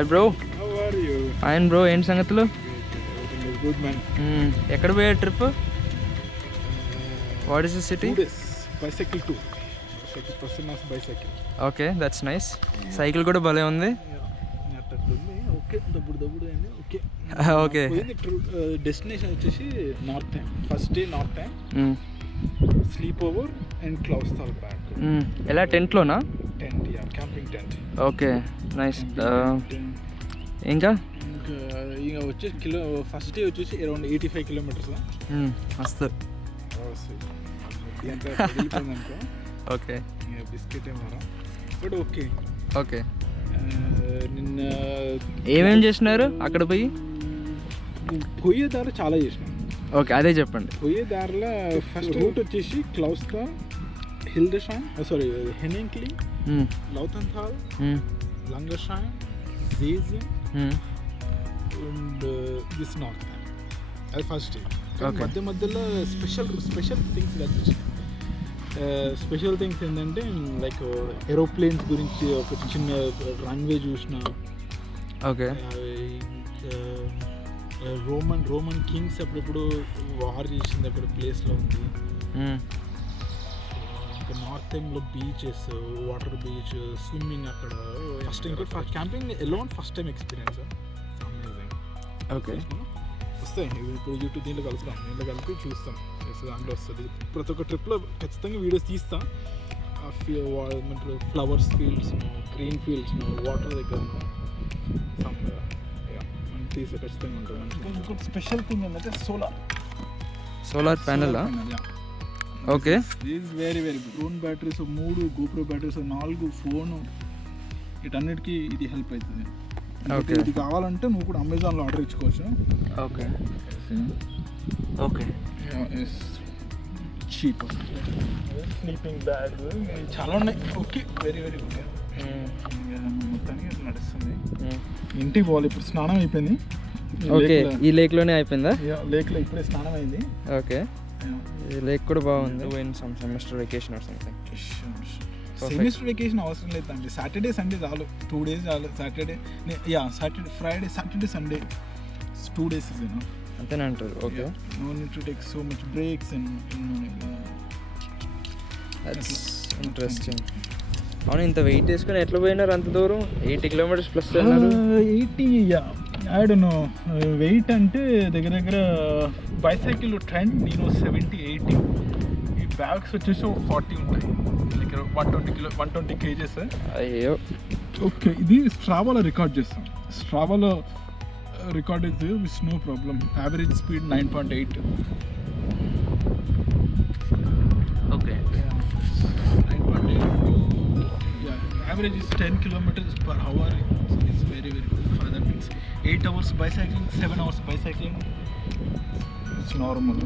Hi bro. How are you? Fine bro. ఏంటి సంగతులు? Good man. ఎక్కడ పోయా trip? What is the city? 2 days bicycle tour. Prasanna's bicycle. Okay, that's nice. Cycle కూడా భలే ఉంది. Okay, దబ్బుడు అయింది. Okay okay. డెస్టినేషన్ వచ్చేసి Northeim. First day Northeim, sleep over and Clausthal back. ఎలా టెంట్లోనా? Tent, yeah, camping tent. Okay, nice. ఇంకా వచ్చేసి ఫస్ట్ డే వచ్చేసి అరౌండ్ 85 kilometers. మస్తు. అనుకో. ఓకే, బిస్కెట్ ఏమారా, బట్ ఓకే. ఓకే, నిన్న ఏమేమి చేసినారు అక్కడ పోయే దారి చాలా చేసినాం. ఓకే, అదే చెప్పండి. పోయే దారిలో ఫస్ట్ రూట్ వచ్చేసి Clausthal, Hildesheim, Henninkli, Lautenthal, Langelsheim, Seesen and this Northeim. అది ఫస్ట్ డే. మధ్యలో స్పెషల్ థింగ్స్ స్పెషల్ థింగ్స్ ఏంటంటే లైక్ ఏరోప్లేన్స్ గురించి ఒక చిన్న రన్వే చూసిన. ఓకే. రోమన్ కింగ్స్ అప్పుడెప్పుడు వార్ చేసింది అక్కడ ప్లేస్లో ఉంది. ఇంకా Northeimలో బీచెస్, వాటర్ బీచ్, స్విమ్మింగ్ అక్కడ. First camping alone first time experience. Amazing. Okay, వస్తాయి ఇప్పుడు యూట్యూబ్ దీంట్లో కలుపుతాం, దీంట్లో కలిపి చూస్తాం, దాంట్లో వస్తుంది. ప్రతి ఒక్క ట్రిప్లో ఖచ్చితంగా వీడియోస్ తీస్తాం. Flowers fields, green fields, water దగ్గర తీసే ఖచ్చితంగా ఉంటుంది. ఇంకొక స్పెషల్ థింగ్ ఏంటంటే solar panel. Okay, is very drone batteries, 3 GoPro batteries, 4 ఫోను, వీటన్నిటికీ ఇది హెల్ప్ అవుతుంది. ఓకే, ఇది కావాలంటే నువ్వు కూడా అమెజాన్లో ఆర్డర్ ఇచ్చుకోవచ్చు. Okay, okay, cheap. Sleeping bag చాలా ఉన్నాయి. Okay, very okay. మొత్తానికి నడుస్తుంది. ఇంటికి పోవాలి. ఇప్పుడు స్నానం అయిపోయింది. ఓకే, ఈ లేక్లోనే అయిపోయిందా? లేక్లో ఇప్పుడే స్నానం అయింది. ఓకే, ఈ లేక్ కూడా బాగుంది. In some semester vacation or something. Semester vacation అవసరం లేదండి. సాటర్డే సండే చాలు, 2 days చాలు. Saturday, Friday, Saturday, Sunday, 2 days అంతేనా అంటారు? Okay, no need to take so much breaks and that's interesting. అవును, ఇంత వెయిట్ వేసుకొని ఎట్లా పోయినారు అంత దూరం? 80 kilometers ప్లస్ అన్నారు. 80, ఐ డోంట్ నో. వెయిట్ అంటే దగ్గర బైసైకిల్ ట్రెండ్ నేను 70-80. ఈ బ్యాగ్స్ వచ్చేసి 40 ఉంటాయి, దగ్గర 120 kgs. అయ్యో. ఓకే, ఇది స్ట్రావాలో రికార్డ్ చేస్తాం. స్ట్రావాలో రికార్డ్ అయితే with no problem. Average speed 9.8. Okay, 9.8. Average is 10 kilometers per hour. It's very good. That means 8 hours bicycling, 7 hours bicycling. It's normal.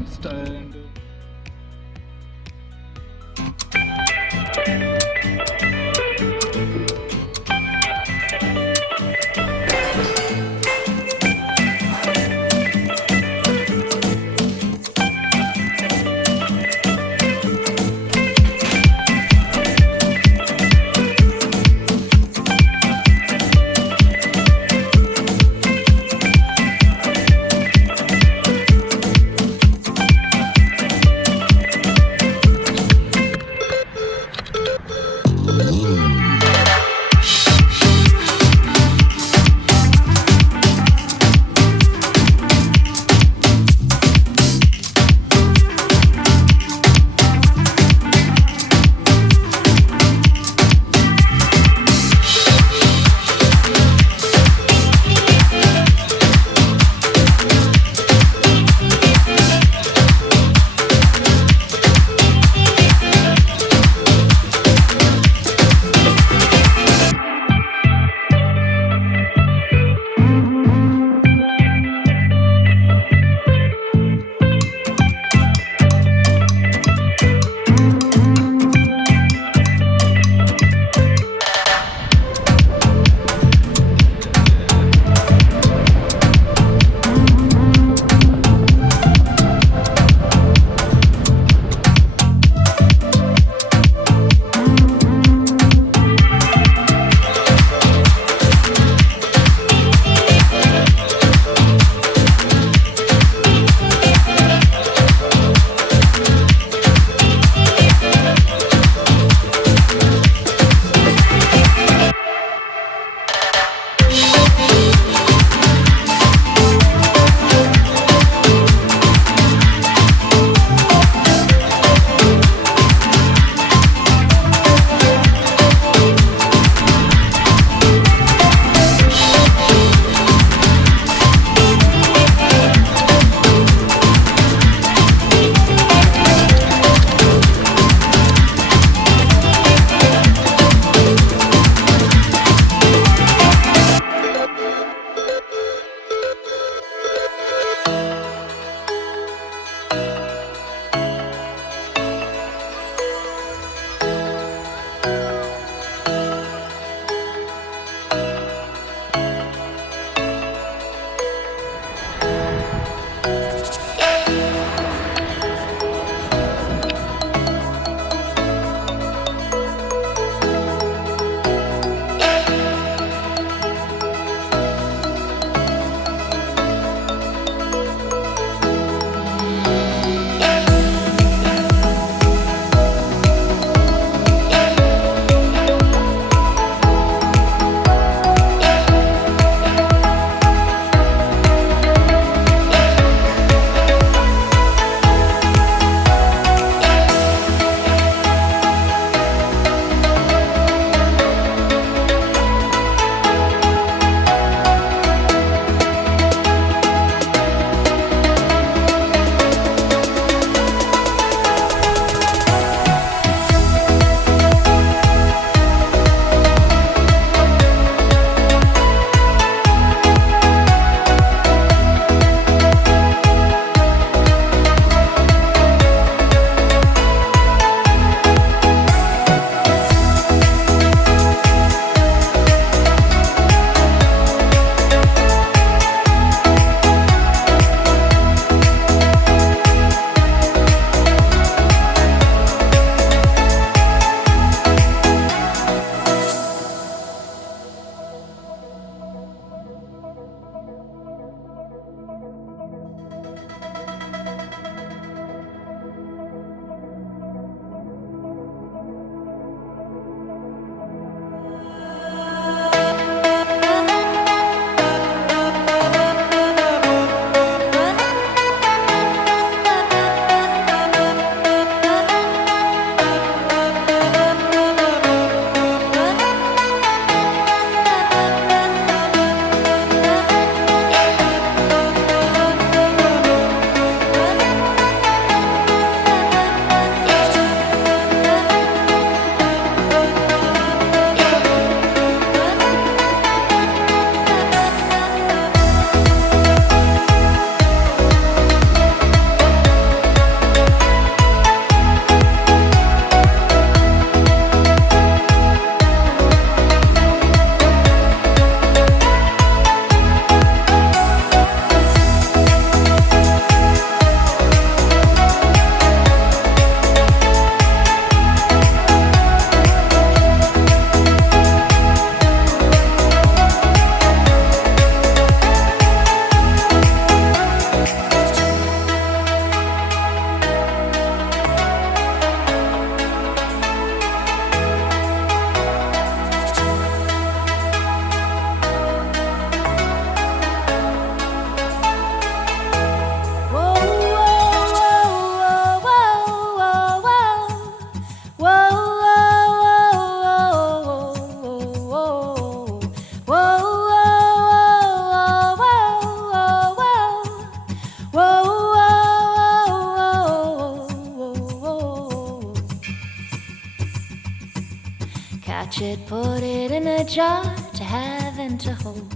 Catch it, put it in a jar to have and to hold.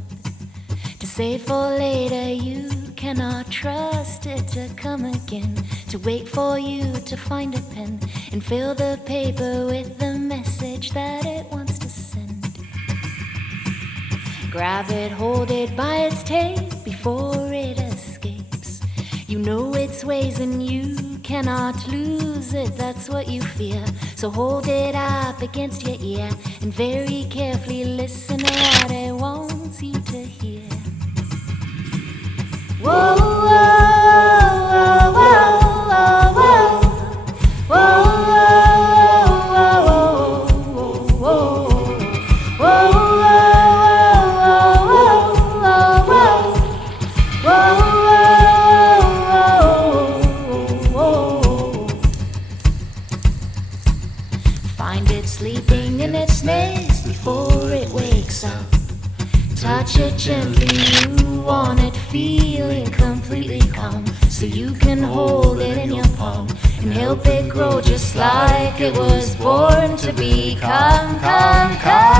To save for later, you cannot trust it to come again. To wait for you to find a pen and fill the paper with the message that it wants to send. Grab it, hold it by its tail before it escapes. You know its ways and you cannot lose it, that's what you fear. So hold it up against your ear and very carefully listen to what it wants you to hear. Whoa, whoa, whoa, whoa, whoa, whoa, whoa, whoa, whoa, whoa. Sleeping in its nest before it wakes up. Touch it gently, you want it feeling completely calm. So you can hold it in your palm and help it grow just like it was born to be. Come, come, come.